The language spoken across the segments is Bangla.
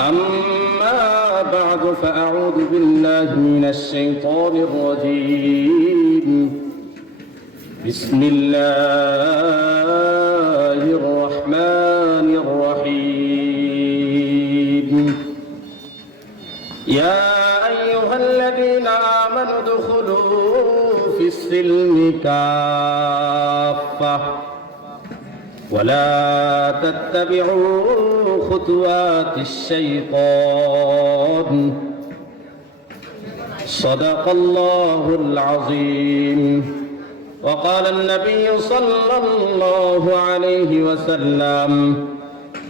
أما بعد فأعوذ بالله من الشيطان الرجيم بسم الله الرحمن الرحيم يا أيها الذين آمنوا ادخلوا في السلم كافة ولا تتبعوا خطوات الشيطان صدق الله العظيم وقال النبي صلى الله عليه وسلم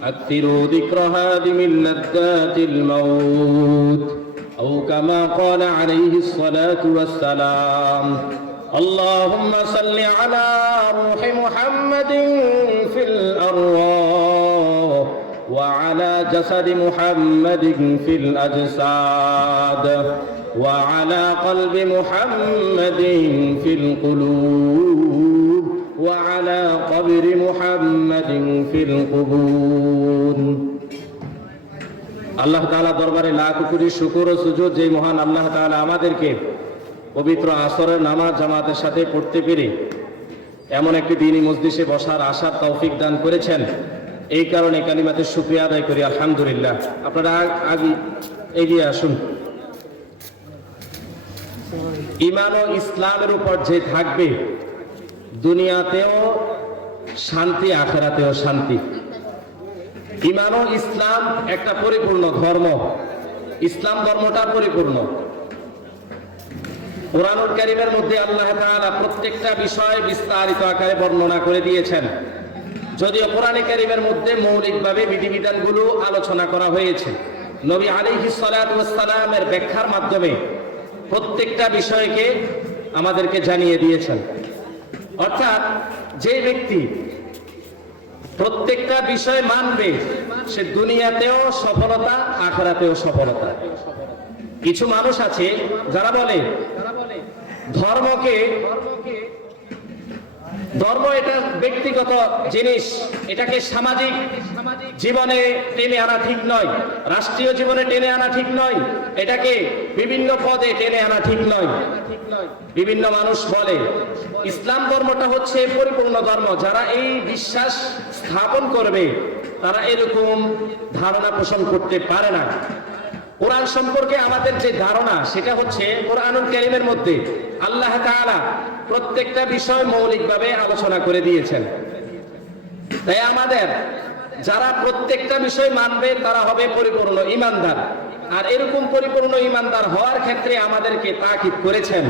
أكثروا ذكر هادم لذات الموت أو كما قال عليه الصلاة والسلام اللهم صل على روح محمد في الأرواح وعلى جسد محمد في الأجساد وعلى قلب محمد في القلوب وعلى قبر محمد في القبور আল্লাহ তাআলা দরবারে লাখ কোটি শুকর ও সুজুদ যে মহান আল্লাহ তাআলা আমাদেরকে পবিত্র আসরের নামাজ জামাতের সাথে পড়তে পেরে এমন একটি দিনই মজলিসে বসার আশার তৌফিক দান করেছেন। এই কারণে কালিমাতে শুকরিয়া আদায় করি আলহামদুলিল্লাহ। আপনারা আগে এগিয়ে আসুন। ঈমান ও ইসলামের উপর যে থাকবে দুনিয়াতেও শান্তি, আখিরাতেও শান্তি। ঈমান ও ইসলাম একটা পরিপূর্ণ ধর্ম। ইসলাম ধর্মটা পরিপূর্ণ। কুরআনুল কারীমের মধ্যে আল্লাহ তাআলা প্রত্যেকটা বিষয় বিস্তারিত আকারে বর্ণনা করে দিয়েছেন। যদিও কোরআনে কারীমের মধ্যে মৌলিকভাবে বিধিবিধানগুলো আলোচনা করা হয়েছে, নবী আলাইহিস সালাতু ওয়াস সালামের ব্যাখ্যার মাধ্যমে প্রত্যেকটা বিষয়কে আমাদেরকে জানিয়ে দিয়েছেন। অর্থাৎ যে ব্যক্তি প্রত্যেকটা বিষয় মানবে সে দুনিয়াতেও সফলতা, আখিরাতেও সফলতা। কিছু মানুষ আছে যারা বলে ধর্ম এটা ব্যক্তিগত জিনিস, এটাকে সামাজিক জীবনে টেনে আনা ঠিক নয়, রাষ্ট্রীয় জীবনে টেনে আনা ঠিক নয়, এটাকে বিভিন্ন পদে টেনে আনা ঠিক নয়। বিভিন্ন মানুষ বলে ইসলাম ধর্মটা হচ্ছে পরিপূর্ণ ধর্ম। যারা এই বিশ্বাস স্থাপন করবে তারা এরকম ধারণা পোষণ করতে পারে না। কোরআন সম্পর্কে আমাদের যে ধারণা সেটা হচ্ছে কোরআনুল কারীমের মধ্যে আল্লাহ তাআলা প্রত্যেকটা বিষয় মৌলিকভাবে আলোচনা করে দিয়েছেন। তাই আমাদের যারা প্রত্যেকটা বিষয় মানবে তারা হবে পরিপূর্ণ ঈমানদার। আর এরকম পরিপূর্ণ ঈমানদার হওয়ার ক্ষেত্রে আমাদেরকে তাকিদ করেছেন